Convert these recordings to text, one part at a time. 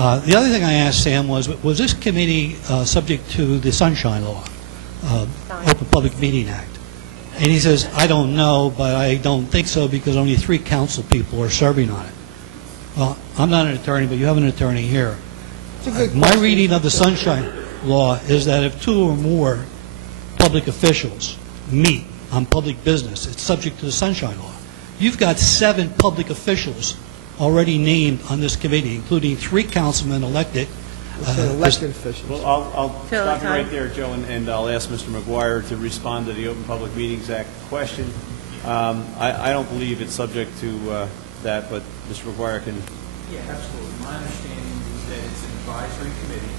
The other thing I asked Sam was this committee subject to the Sunshine Law, Open Public Meeting Act? And he says, I don't know, but I don't think so because only 3 council people are serving on it. Well, I'm not an attorney, but you have an attorney here. My reading of the Sunshine Law is that if 2 or more public officials meet on public business, it's subject to the Sunshine Law. You've got 7 public officials already named on this committee, including 3 councilmen elected. Elected officials. Well, I'll stop you right there, Joe, and I'll ask Mr. McGuire to respond to the Open Public Meetings Act question. I don't believe it's subject to that, but Mr. McGuire can. Yeah, absolutely. My understanding is that it's an advisory committee.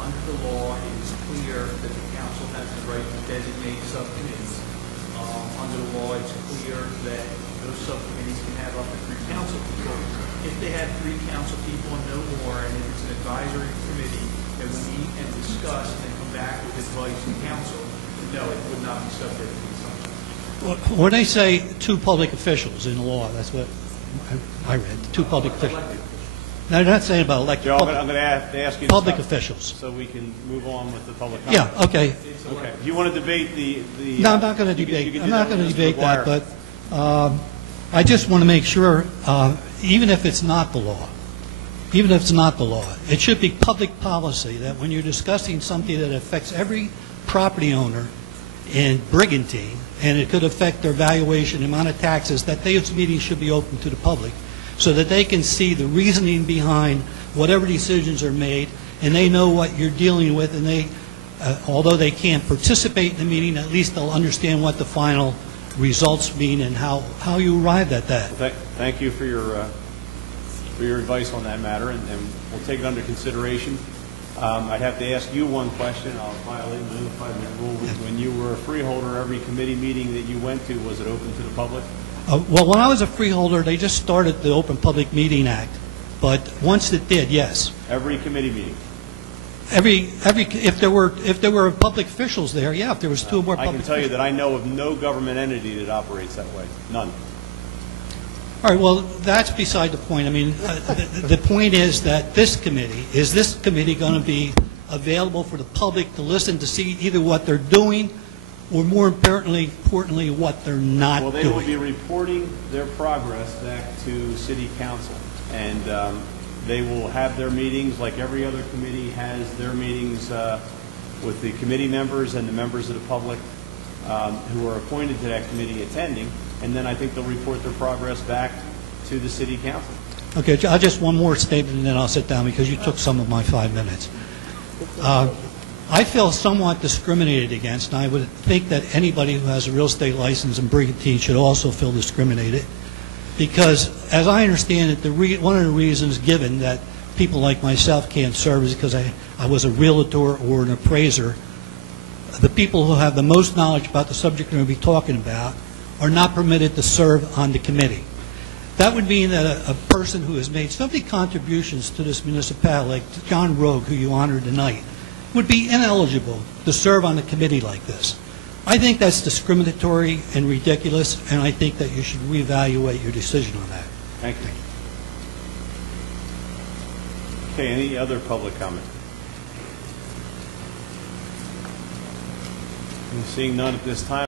Under the law, it is clear that the council has the right to designate subcommittees. Under the law, it's clear that those subcommittees can have up to 3 council people. If they had 3 council people and no more, and if it's an advisory committee that will meet and discuss and then come back with advice to council, no, it would not be subject to the Sunshine. When they say 2 public officials in the law, that's what I read, 2 public officials. No, they're not saying about elected. Joe, I'm going to ask you to public stop officials. so we can move on with the public comment. Yeah, okay. Okay. Do you want to debate the No, I'm not going to debate. I'm not going to debate that, but I just want to make sure, even if it's not the law, it should be public policy that when you're discussing something that affects every property owner in Brigantine, and it could affect their valuation, amount of taxes, that those meetings should be open to the public so that they can see the reasoning behind whatever decisions are made, and they know what you're dealing with, and they, although they can't participate in the meeting, at least they'll understand what the final results mean and how you arrived at that. Well, thank you for your advice on that matter, and we'll take it under consideration. I'd have to ask you one question. I'll violate the notified rule. When you were a freeholder, every committee meeting that you went to, was it open to the public? Well, when I was a freeholder, they just started the Open Public Meeting Act, but once it did, yes. Every committee meeting? If there were public officials there, yeah. If there was 2 or more public officials. I can tell you that I know of no government entity that operates that way. None. All right. Well, that's beside the point. I mean, the point is that this committee going to be available for the public to listen to see either what they're doing, or more importantly, what they're not doing. Well, they will be reporting their progress back to City Council, and they will have their meetings like every other committee has their meetings with the committee members and the members of the public who are appointed to that committee attending, and then I think they'll report their progress back to the City Council. Okay, just one more statement and then I'll sit down because you took some of my 5 minutes. I feel somewhat discriminated against, and I would think that anybody who has a real estate license in Brigantine should also feel discriminated, because as I understand it, one of the reasons given that people like myself can't serve is because I was a realtor or an appraiser. The people who have the most knowledge about the subject we're going to be talking about are not permitted to serve on the committee. That would mean that a person who has made so many contributions to this municipality, like John Rogue, who you honored tonight, would be ineligible to serve on a committee like this. I think that's discriminatory and ridiculous, and I think that you should reevaluate your decision on that. Thank you. Okay, any other public comment? Seeing none at this time.